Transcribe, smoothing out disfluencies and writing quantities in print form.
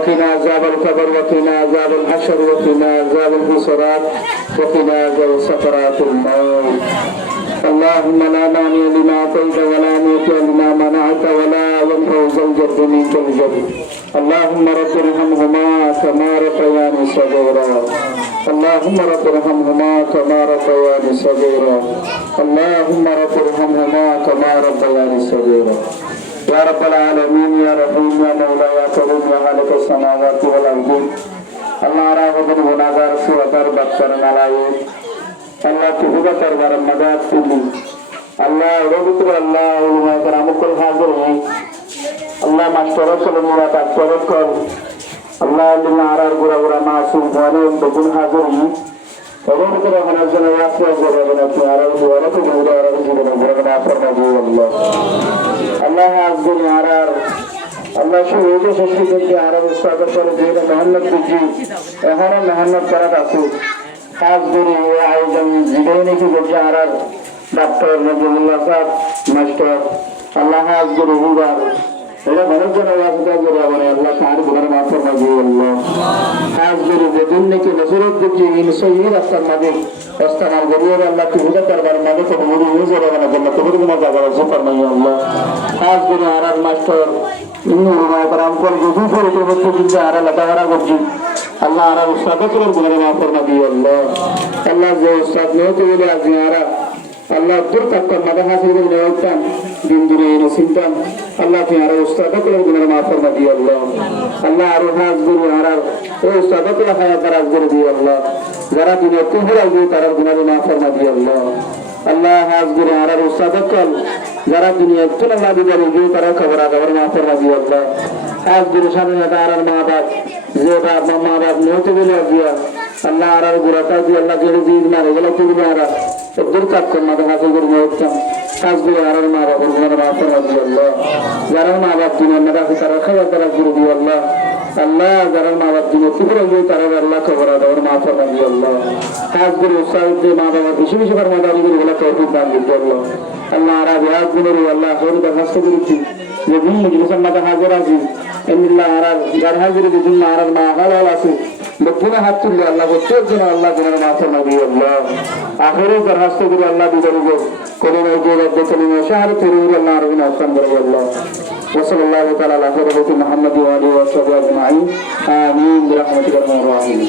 وقنا عذاب القبر وقنا عذاب الحشر وقنا عذاب الحسرات وقنا عذاب سكرات الموت اللهم لا مانع لما اعطيت ولا معطي لما منعت ولا ينفع ذا الجد منك الجد اللهم رب ارحمهما كما ربياني صغيرا اللهم رب ارحمهما كما ربياني صغيرا اللهم رب ارحمهما كما ربياني صغيرا يا رب العالمين يا رحيم يا مولا يا كريم يا خالق السماوات والارض الله راغب وناغار سوادر بكر نلايك الله تبارك دربار مدد تلي الله ربط الله علماء کرام کل حاضر ہیں الله مشورہ کل مراد اکبر کر الله لنا عرار گرا گرا معصوم وانے بدون حاضر ہیں ربط کرام نزل واسع گرا گرا عرار گرا گرا عرار گرا گرا فرما دی اللہ الله حاضر عرار الله شهود شهود کے عرار استاد پر دیر محمد جی اہرا محمد کرا داسو খাস করে আয়োজন জীবনে কি বলছে আর ডাক্তার নজরুল্লাহ সাহেব মাস্টার আল্লাহ হাজ গুরু হুবার এটা মানুষজন ওয়াসিতা করে বলে আল্লাহ তার গুনাহ মাফ করে দিও আল্লাহ হাজ গুরু বেদুন্নে কি নজরত দিকে ইনসাইয়্যি রাস্তার মাঝে রাস্তার গরিয়ে আল্লাহ কি হুদা দরবার মাঝে তো গুরু হুজুর বানা জান্নাত কবর গুনাহ জায়গা আছে ফরমাইয়া আল্লাহ হাজ গুরু আর মাস্টার ইন্নু ওয়া করম কর গুরু করে তো হচ্ছে আর লাতারা গজি আল্লাহ আর উস্তাদ করে গুনাহ মাফ করে দিও আল্লাহ আল্লাহ যে উস্তাদ নতে বলে আজিয়ারা আল্লাহ দূর তক মাদা হাসিল করে নেওয়াতাম দিন দিনে নসিবতাম আল্লাহ কি আর উস্তাদ করে গুনাহ মাফ করে দিও আল্লাহ আল্লাহ আর হাজ গুরু আর ও উস্তাদ করে হায়াত দারাজ করে দিও আল্লাহ যারা দিনে কুহুরা দিয়ে তার গুনাহ মাফ করে দিও আল্লাহ আল্লাহ হাজ গুরু আর উস্তাদ কল যারা দুনিয়া তুলা না দিয়ে দিয়ে তার খবর আগর মাফ করে দিও আল্লাহ হাজ গুরু সামনে আর মা বাপ যে বাপ মা বাপ নতে বলে দিয়া আল্লাহ আর গুরাটা দিয়ে আল্লাহ জেরে দিয়ে মারে গেল তুমি আর দূর তক মাদা হাসিল করে নেওয়াতাম কাজ করে আর মা বাপ গুনাহ মাফ করে দিও আল্লাহ যারা মা বাপ দুনিয়া মাদা তার খবর দারাজ করে দিও আল্লাহ আল্লাহ যারা মা বাপ দুনিয়া তুলা দিয়ে তার আল্লাহ খবর আগর মাফ করে দিও আল্লাহ কাজ করে উস্তাদ মা বাবা বেশি বেশি ফরমাদারি করে বলা তৌফিক দান দিও আল্লাহ আল্লাহ আর বিহাদ গুনের আল্লাহ হরি দরখাস্ত করেছি যে দিন মজলিসের মাঝে হাজির আছি এমনিল্লাহ আর যার হাজির দিন আর মা হালাল আছে লক্ষণে হাত তুললে আল্লাহ প্রত্যেক জন আল্লাহ গুনের মাফ করে দিও আল্লাহ আখেরে দরখাস্ত করে আল্লাহ দিদার উপর কলিমা যে রব্ব কলিমা শাহর তেরুর আল্লাহ আর গুনাহ আসান করে আল্লাহ وصلى الله تعالى على خير محمد وآله وصحبه أجمعين آمين برحمتك يا أرحم الراحمين